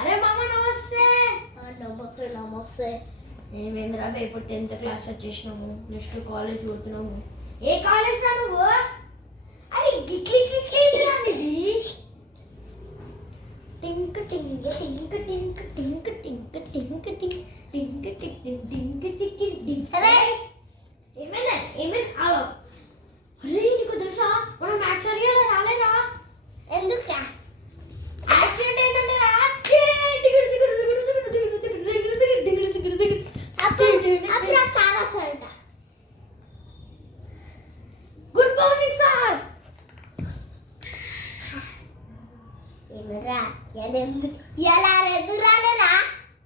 అరే మామ నమస్తే. నమస్తే నమస్తే. ఏమేంద్రా ఇప్పుడు 10th క్లాస్ వచ్చేసినాము, నెక్స్ట్ కాలేజ్ పోతున్నాము. ఏ కాలేజ్ రా నువ్వు? అరే గిట్లి గిట్లి అనేది టింక్ టింక్ టింక్ టింక్ టింక్ టింక్ టింక్ టింక్ టింక్ టింక్ టింక్ టింక్ టింక్. అరే ఏమైందా? అరే నీకు తెలుసా మనం మ్యాథ్స్ అడిగారా రాలేరా? ఎందుకురా? యాక్సిడెంట్ ఏంటంటే రా. అప్పుడు చాలా వస్తాయంట. Good morning sir. ఏమరా ఎలా ఎందుకు రాలేరా?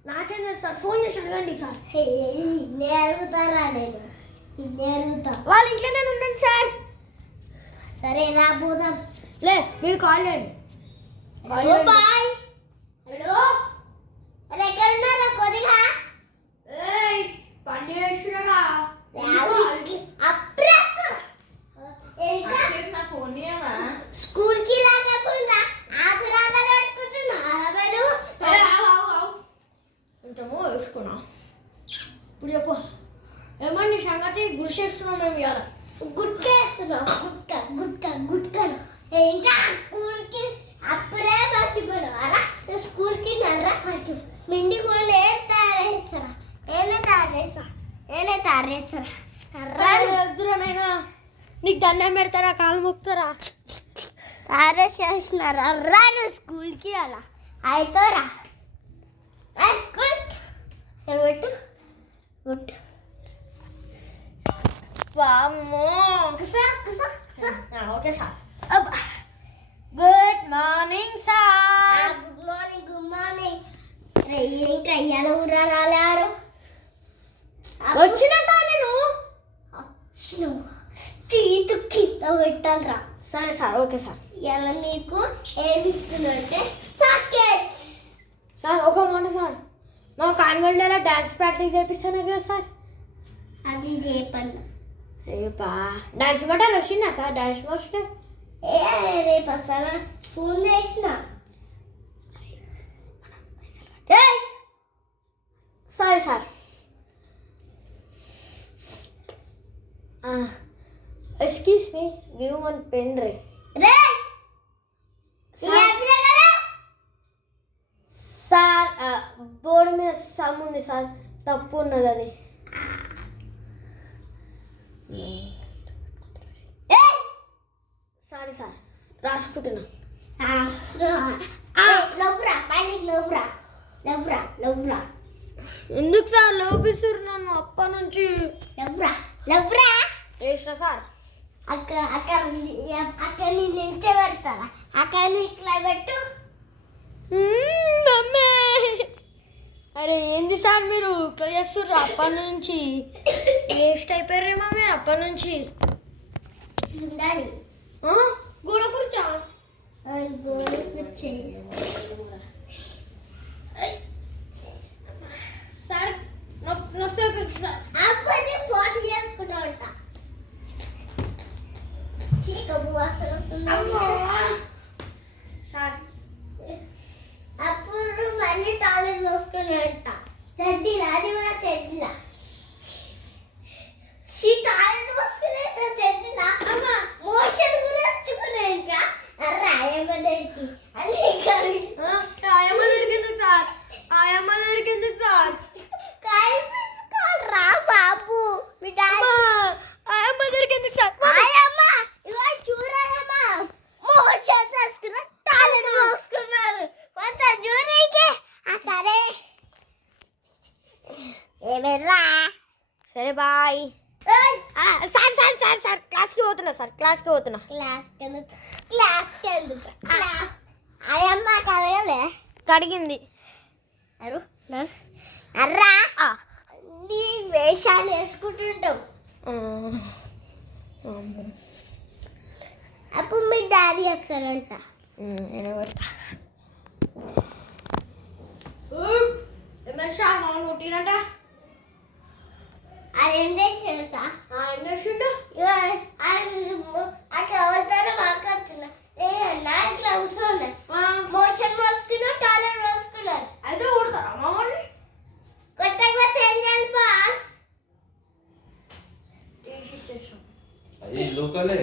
నాకేం తెలుసు సార్, ఫోన్ చేసి అడగండి సార్. నిన్నే అడుగుతారా? నిన్నే అడుగుతా. వాళ్ళ ఇంట్లోనే ఉండండి సార్. సరే రా పోదాం. లే మీరు కాల్ చేయండి. బాయ్. హలో అరే ఎక్కడ ఉన్నారా? కొద్దిగా పని చేస్తున్నాడా? స్కూల్ కి రాకపోయినా ఆశీర్వాదాలు పెట్టుకుంటున్నారా? కొంచెము వేసుకున్నా. ఇప్పుడు చెప్పు ఏమన్నా సంగతి గురి చేస్తున్నాం మేము ఇవాళ. గుట్టేస్తున్నావు. గుట్ట ఇంకా స్కూల్ కి అప్పుడే మర్చిపోయినావారా? స్కూల్ కి నర్రా ఖర్చు మిండి కూడా ఏం తయారేస్తారా? ఏమే తయారేస్తారా? దూరమైనా నీకు దండం పెడతారా? కాలు మొక్కుతారా? తయారేసేసినారా? రా నువ్వు స్కూల్కి అలా అవుతారా? స్కూల్ పెట్టు గుట్టు. వామ్మో. Okay sir. Good morning sir. Good morning. ఏంటి అయ్యాలో ఊరా రాలేరు? వచ్చినా సార్ నేను. చీతు కింద పెట్టాలరా. సరే సార్, ఓకే సార్. ఇలా నీకు ఏమి ఇస్తున్నంటే చాక్లెట్స్. సార్ ఒక మాట సార్, మాకు యాన్యువల్ డేలో డ్యాన్స్ ప్రాక్టీస్ చేపిస్తాను కదా సార్. అది రేపన్నా. రేపా? డ్యాన్స్ మాస్టర్ వచ్చిందా సార్? డ్యాన్స్ మాస్టర్ రేపు వస్తానా? ఫోన్ చేసిన. Sorry sir. Excuse me, give one pen రే. సార్ బోర్డు మీద సమ్ ఉంది సార్, తప్పు ఉన్నది అది. సారీ సార్, రాసుకుంటున్నా. ఎందుకు సార్ లోపిస్తారు నన్ను అప్ప నుంచి? వేసిన సార్. అక్కడ నించే పెడతారా? అక్కడ ఇట్లా పెట్టు. అమ్మే అరే ఏంది సార్ మీరు ఇట్లా చేస్తుర్రు? అప్పటి నుంచి వేస్ట్ అయిపోయారేమో మీరు అప్పటి నుంచి. ఉండాలి గోడ కూర్చా. సార్ నొస్తే సార్. అప్పటి ఫోన్ చేసుకుంటా ఉంటా. సార్ అప్పుడు మళ్ళీ టాయిలెట్ పోసుకుని ఉంటా. చెడ్డీలా? అది కూడా చెడ్డీలా? టాయిలెట్ పోసుకునే చెడ్డీలా? మోషన్ కూడా వచ్చుకునే ఇంకా రాయమ్మ దగ్గరికి ఆయమ్మ దొరికింది సార్. ఆయమ్మ దొరికింది సార్. రా బాబు. ఆయమ్మ దొరికింది సార్. ఆయమ్మ ఇగో చూరాయమ్మ మోషన్ వేసుకున్నా టాయిలెట్ పోసుకున్నారు. కొంచెం చూడకే. సరే ఏమేరా? సరే bye. Sir sir sir sir క్లాస్కి పోతున్నా సార్, క్లాస్కి పోతున్నా. క్లాస్కి ఎందుకు? ఆయమ్మ కడగలే? కడిగింది. అర్రా నీ వేషాలు వేసుకుంటుంటావు. అప్పుడు మీ డాడీ వస్తారంట. నేను పెడతా. సార్ మా నోటినంట. అదేం చేసాడు సార్? ఏం చేసిండు? అట్లా అవుతారో మాకు వస్తున్నా. నా ఇట్లా అవసరం ఉన్నాయి. మోషన్ మోసుకున్నా టాయిలెట్ మోసుకున్నా ఈ లోకలే